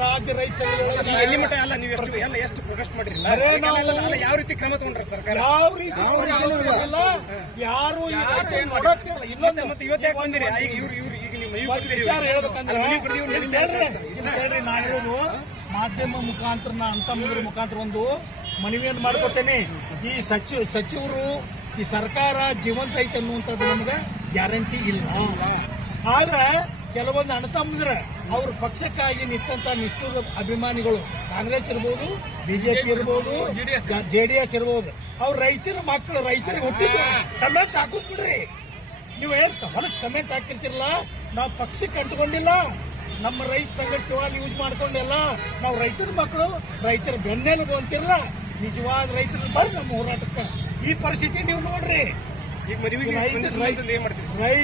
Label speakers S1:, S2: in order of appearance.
S1: ರಾಜ್ಯ ರೈತ
S2: ಎಲ್ಲಿ ಮಟ್ಟ ಅಲ್ಲ ನೀವು ಎಷ್ಟು ಎಲ್ಲ ಎಷ್ಟು ಪ್ರೊಟೆಸ್ಟ್ ಮಾಡಿರಿ ಅಲ್ಲ ಯಾವ ರೀತಿ ಕ್ರಮ ತಗೊಂಡ್ರೆ ಸರ್ಕಾರ?
S1: ಯಾವ ರೀತಿ ಯಾರು ಈ ರೈತರನ್ನ ನೋಡಕ್ತಿಲ್ಲ ಇನ್ನೊಂದು
S2: ಮತ್ತೆ ಇವತ್ತು ಯಾಕೆ ಬಂದಿರಿ? ಈಗ ಇವ್ರು ಇವ್ರು ಈಗ ನೀವು
S1: ವಿಚಾರ ಹೇಳ್ಬೇಕಂದ್ರೆ
S2: ಅಲ್ಲಿ ಮನೆಗೆ ಬರ್ತೀವಿ,
S1: ಇಲ್ಲಿ
S2: ಇಲ್ಲಿ
S1: ಕೇಳ್ರಿ, ಇಲ್ಲಿ ಕೇಳ್ರಿ ನಾ ಹೇಳೋದು. ಮಾಧ್ಯಮ ಮುಖಾಂತರ ನಾ ಅಂತ ಮುಖಾಂತರ ಒಂದು ಮನವಿಯನ್ನು ಮಾಡ್ಕೊತೇನೆ. ಈ ಸಚಿವ ಸಚಿವರು ಈ ಸರ್ಕಾರ ಜೀವಂತ ಐತೆ ಅನ್ನುವಂಥದ್ದು ನಮ್ಗೆ ಗ್ಯಾರಂಟಿ ಇಲ್ಲ. ಆದ್ರೆ ಕೆಲವೊಂದು ಅಣ್ಣತಮ್ಮದ್ರ ಅವ್ರ ಪಕ್ಷಕ್ಕಾಗಿ ನಿಂತ ನಿಷ್ಠುರ ಅಭಿಮಾನಿಗಳು ಕಾಂಗ್ರೆಸ್ ಇರ್ಬೋದು ಬಿಜೆಪಿ ಇರ್ಬೋದು ಜೆಡಿಎಸ್ ಇರ್ಬೋದು. ಅವ್ರ ರೈತರ ಮಕ್ಕಳು ರೈತರಿಗೆ ಹುಟ್ಟಿದ್ರು. ಕಮೆಂಟ್ ಹಾಕುದ್ ಬಿಡ್ರಿ. ನೀವು ಹೇಳ್ತಾ ಹೊಲಸ್ ಕಮೆಂಟ್ ಹಾಕಿರ್ತಿರಲ್ಲ ನಾವು ಪಕ್ಷಕ್ಕೆ ಅಂಟ್ಕೊಂಡಿಲ್ಲ. ನಮ್ಮ ರೈತ ಸಂಘಟನೆ ಯೂಸ್ ಮಾಡ್ಕೊಂಡಿಲ್ಲ ನಾವು ರೈತರ ಮಕ್ಕಳು ರೈತರ ಬೆನ್ನೆಲುಬು ಅಂತಿರಲ್ಲ. ನಿಜವಾದ ರೈತರ ಬರ್ರಿ ನಮ್ಮ ಹೋರಾಟಕ್ಕೆ. ಈ ಪರಿಸ್ಥಿತಿ ನೀವು ನೋಡ್ರಿ. ರೈತ